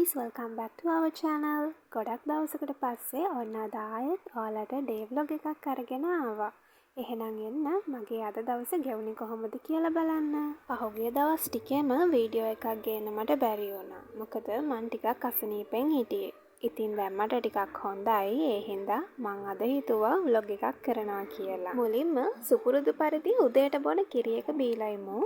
guys, welcome back to our channel. ගොඩක් දවසකට පස්සේ ඔන්න අද ආයෙත් ඔයාලට day vlog එකක් අරගෙන ආවා. එහෙනම් එන්න මගේ අද දවසේ ගෙවුනේ කොහොමද කියලා බලන්න. පහුගිය දවස් ටිකේම වීඩියෝ එකක් ගේන්න මට බැරි වුණා. මොකද මං ටිකක් අසනීපෙන් හිටියේ. ඉතින් දැන් මට ටිකක් හොඳයි. ඒ හින්දා මං අද හිතුවා vlog එකක් කරනවා කියලා. මුලින්ම සුපුරුදු පරිදි උදේට බොන කිරි එක බීලා ඉමු.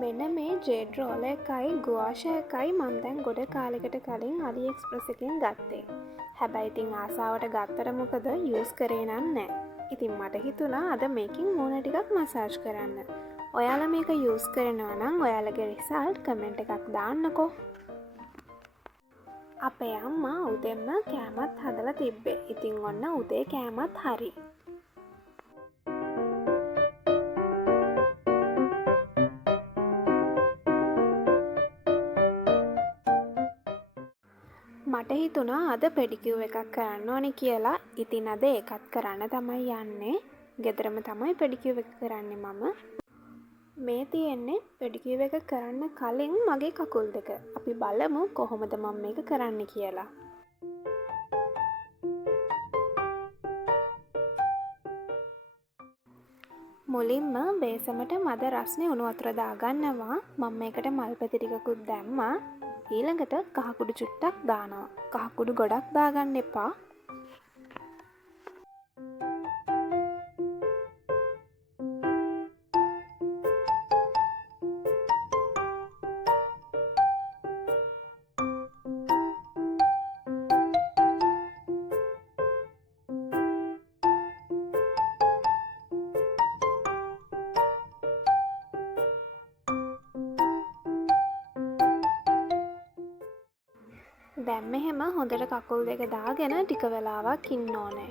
මෙන්න මේ ජෙඩ් රෝල එකයි ගුවාෂ එකයි මම දැන් ගොඩ කාලෙකට කලින් AliExpress එකෙන් ගත්තේ. හැබැයි ඉතින් ආසාවට ගත්තට මොකද යූස් කරේ නෑ. ඉතින් මට හිතුණා අද මේකෙන් මූණ ටිකක් මසාජ් කරන්න. ඔයාලා මේක යූස් කරනවා නම් ඔයාලගේ රිසල්ට් කමෙන්ට් එකක් දාන්නකෝ. අපේ අම්මා උදෙන්ම කෑමත් හදලා තිබ්බේ. ඉතින් ඔන්න උදේ කෑමත් හරි. මට හිතුණා අද පෙඩිකියුර් එකක් කරන්න ඕනේ කියලා. ඉතින් අද ඒකත් කරන්න තමයි යන්නේ. ගෙදරම තමයි පෙඩිකියුර් එක කරන්නේ මම. මේ තියෙන්නේ පෙඩිකියුර් එක කරන්න කලින් මගේ කකුල් දෙක. අපි බලමු කොහොමද මම මේක කරන්න කියලා. මුලින්ම බේසමට මද රස්නේ උණු වතුර දාගන්නවා. මම මේකට මල් පෙති ටිකකුත් දැම්මා. ඊළඟට කහකුඩු චුට්ටක් දානවා. කහකුඩු ගොඩක් දාගන්න එපා. දැන් මෙහෙම හොඳට කකුල් දෙක දාගෙන ටික වෙලාවක් ඉන්න ඕනේ.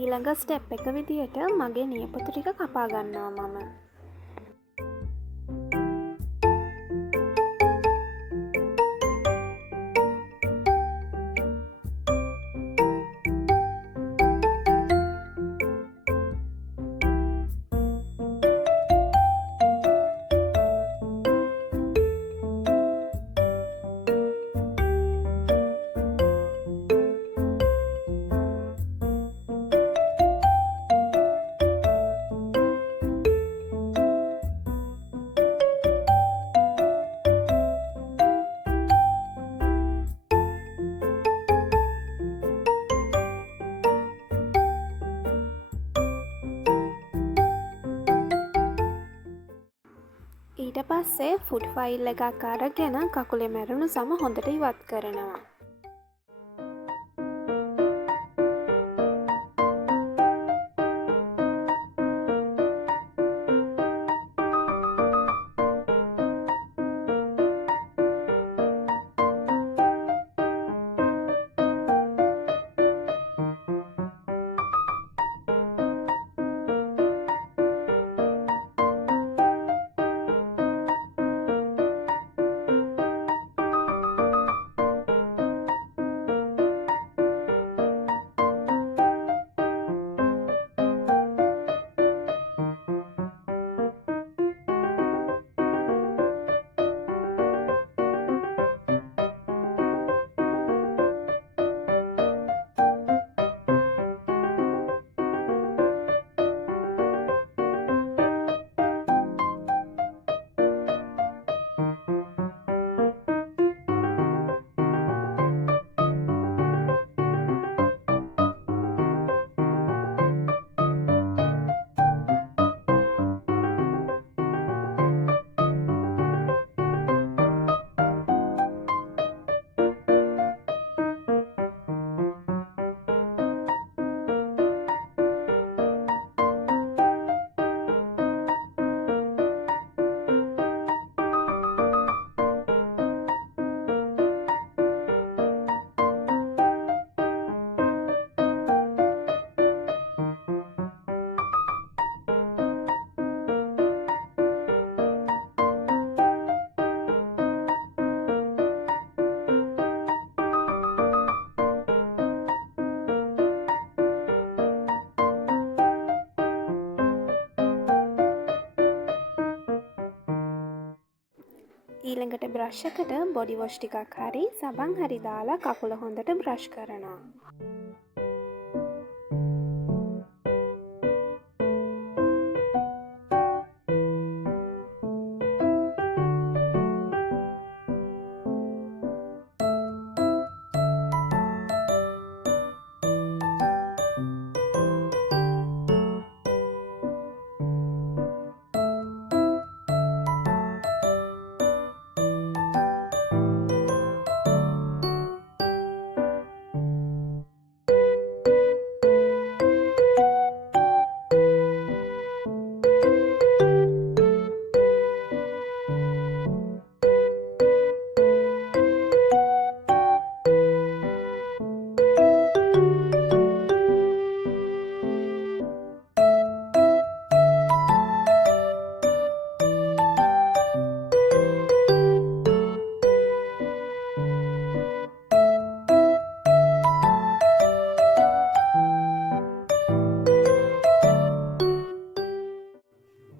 ඊළඟ ස්ටෙප් එක විදියට මගේ නියපොතු ටික කපා ගන්නවා මම. ඊට පස්සේ ෆුඩ් ෆයිල් එකක් අරගෙන කකුලේ මැරුණු සම හොඳට ඉවත් කරනවා. ඊළඟට බ්‍රෂ් එකට බොඩි වොෂ් ටිකක් හරි සබන් හරි දාලා කකුල හොඳට බ්‍රෂ් කරනවා.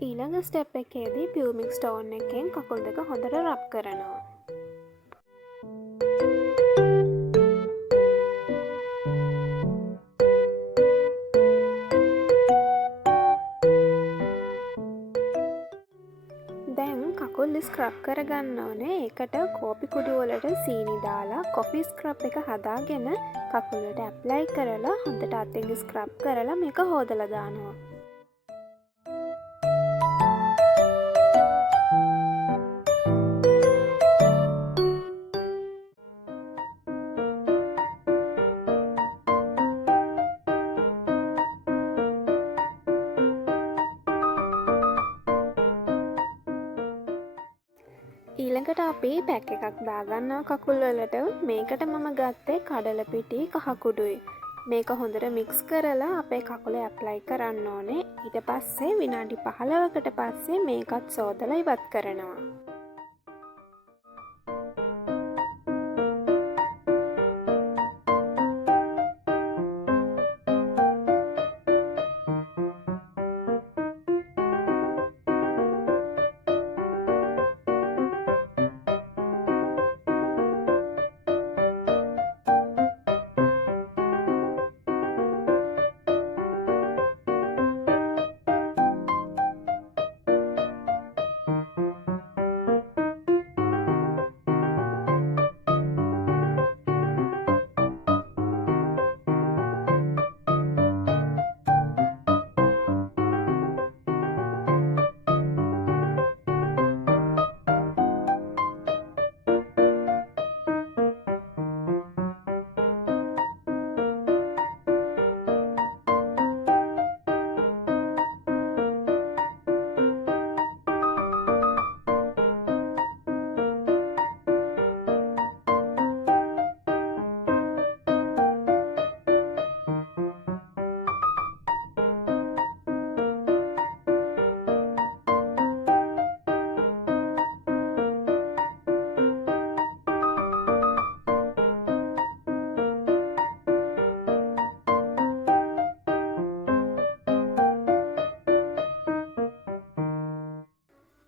ඊළඟ ස්ටෙප් එකේදී පියුමික් ස්ටෝන් එකෙන් කකුල් දෙක හොඳට රබ් කරනවා. දැන් කකුල් ස්ක්‍රබ් කරගන්න ඕනේ. ඒකට කෝපි කුඩු වලට සීනි දාලා කොෆි ස්ක්‍රබ් එක හදාගෙන කකුල් වලට ඇප්ලයි කරලා හොඳට අතින් ස්ක්‍රබ් කරලා මේක හොදලා දානවා. ඊළඟට අපි පැක් එකක් දාගන්නවා කකුල් වලට. මේකට මම ගත්තේ කඩල පිටි කහ කුඩුයි. මේක හොඳට මික්ස් කරලා අපේ කකුලේ ඇප්ලයි කරන්න ඕනේ. ඊට පස්සේ විනාඩි 15කට පස්සේ මේකත් සෝදලා ඉවත් කරනවා.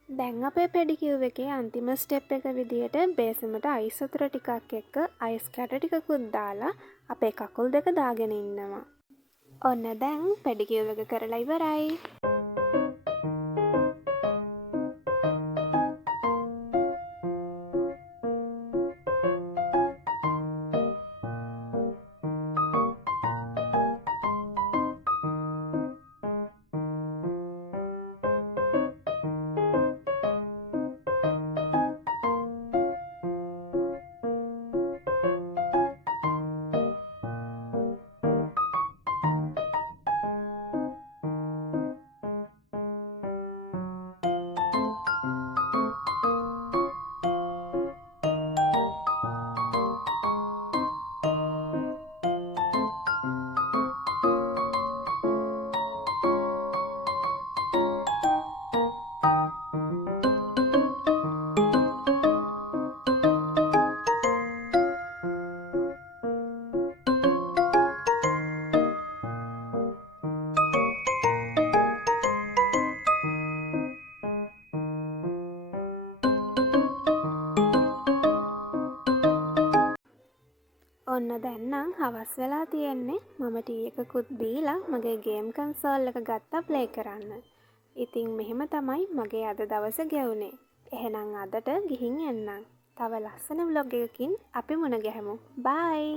දැන් අපේ පෙඩිකියුර් එකේ අන්තිම ස්ටෙප් එක විදියට බේසමට අයිස් වතුර ටිකක් එක්ක අයිස් කැට ටිකකුත් දාලා අපේ කකුල් දෙක දාගෙන ඉන්නවා. ඔන්න දැන් පෙඩිකියුර් එක කරලා ඉවරයි. දැන් නම් හවස් වෙලා තියෙන්නේ. මම ටී එකකුත් බීලා මගේ ගේම් කන්සෝල් එක ගත්තා ප්ලේ කරන්න. ඉතින් මෙහෙම තමයි මගේ අද දවස ගෙවුනේ. එහෙනම් අදට ගිහින් එන්නම්. තව ලස්සන vlog එකකින් අපි මුණ ගැහෙමු. බයි.